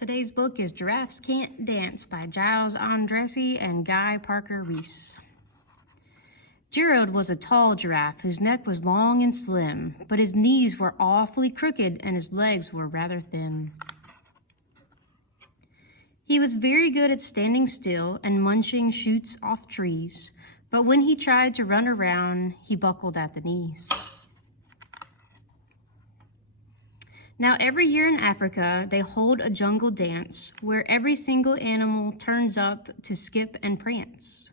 Today's book is Giraffes Can't Dance by Giles Andreae and Guy Parker Reese. Gerald was a tall giraffe whose neck was long and slim, but his knees were awfully crooked and his legs were rather thin. He was very good at standing still and munching shoots off trees, but when he tried to run around, he buckled at the knees. Now, every year in Africa, they hold a jungle dance where every single animal turns up to skip and prance.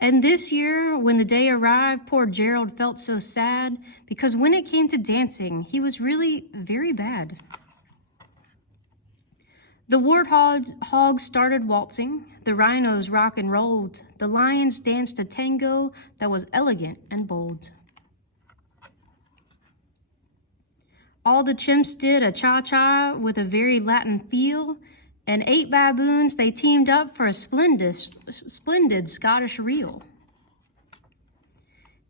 And this year, when the day arrived, poor Gerald felt so sad because when it came to dancing, he was really very bad. The warthogs started waltzing, the rhinos rock and rolled, the lions danced a tango that was elegant and bold. All the chimps did a cha-cha with a very Latin feel, and 8 baboons, they teamed up for a splendid Scottish reel.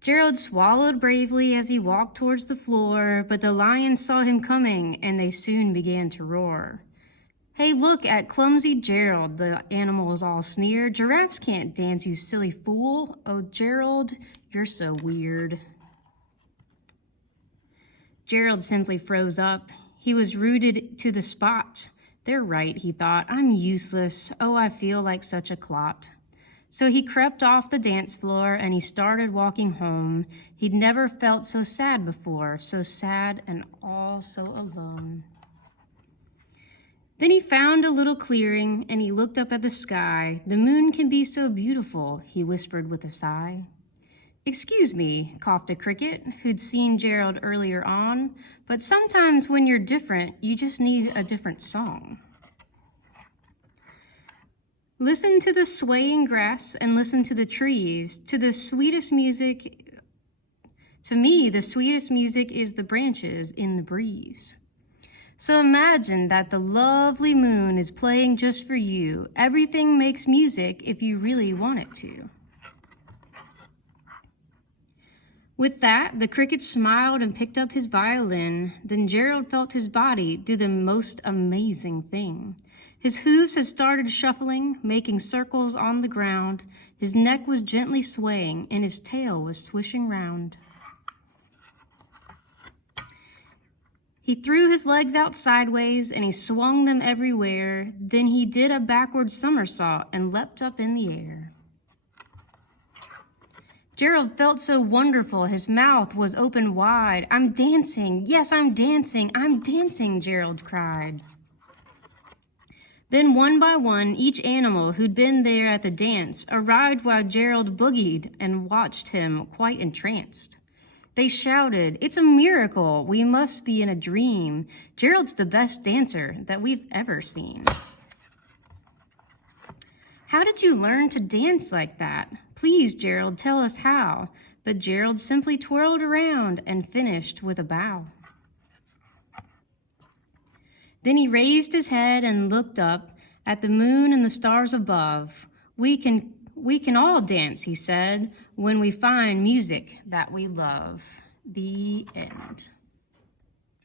Gerald swallowed bravely as he walked towards the floor, but the lions saw him coming, and they soon began to roar. "Hey, look at clumsy Gerald," the animals all sneered. "Giraffes can't dance, you silly fool. Oh, Gerald, you're so weird." Gerald simply froze up. He was rooted to the spot. "They're right," he thought. "I'm useless. Oh, I feel like such a clot." So he crept off the dance floor and he started walking home. He'd never felt so sad before, so sad and all so alone. Then he found a little clearing and he looked up at the sky. "The moon can be so beautiful," he whispered with a sigh. "Excuse me," coughed a cricket who'd seen Gerald earlier on, "but sometimes when you're different, you just need a different song." Listen to the swaying grass and listen to the trees, to the sweetest music. To me, the sweetest music is the branches in the breeze. So imagine that the lovely moon is playing just for you. Everything makes music if you really want it to. With that, the cricket smiled and picked up his violin. Then Gerald felt his body do the most amazing thing. His hooves had started shuffling, making circles on the ground. His neck was gently swaying, and his tail was swishing round. He threw his legs out sideways, and he swung them everywhere. Then he did a backward somersault and leapt up in the air. Gerald felt so wonderful, his mouth was open wide. "I'm dancing, yes, I'm dancing, Gerald cried. Then one by one, each animal who'd been there at the dance arrived while Gerald boogied and watched him quite entranced. They shouted, "It's a miracle, we must be in a dream. Gerald's the best dancer that we've ever seen." "How did you learn to dance like that? Please, Gerald, tell us how." But Gerald simply twirled around and finished with a bow. Then he raised his head and looked up at the moon and the stars above. We can all dance," he said, "when we find music that we love." The end.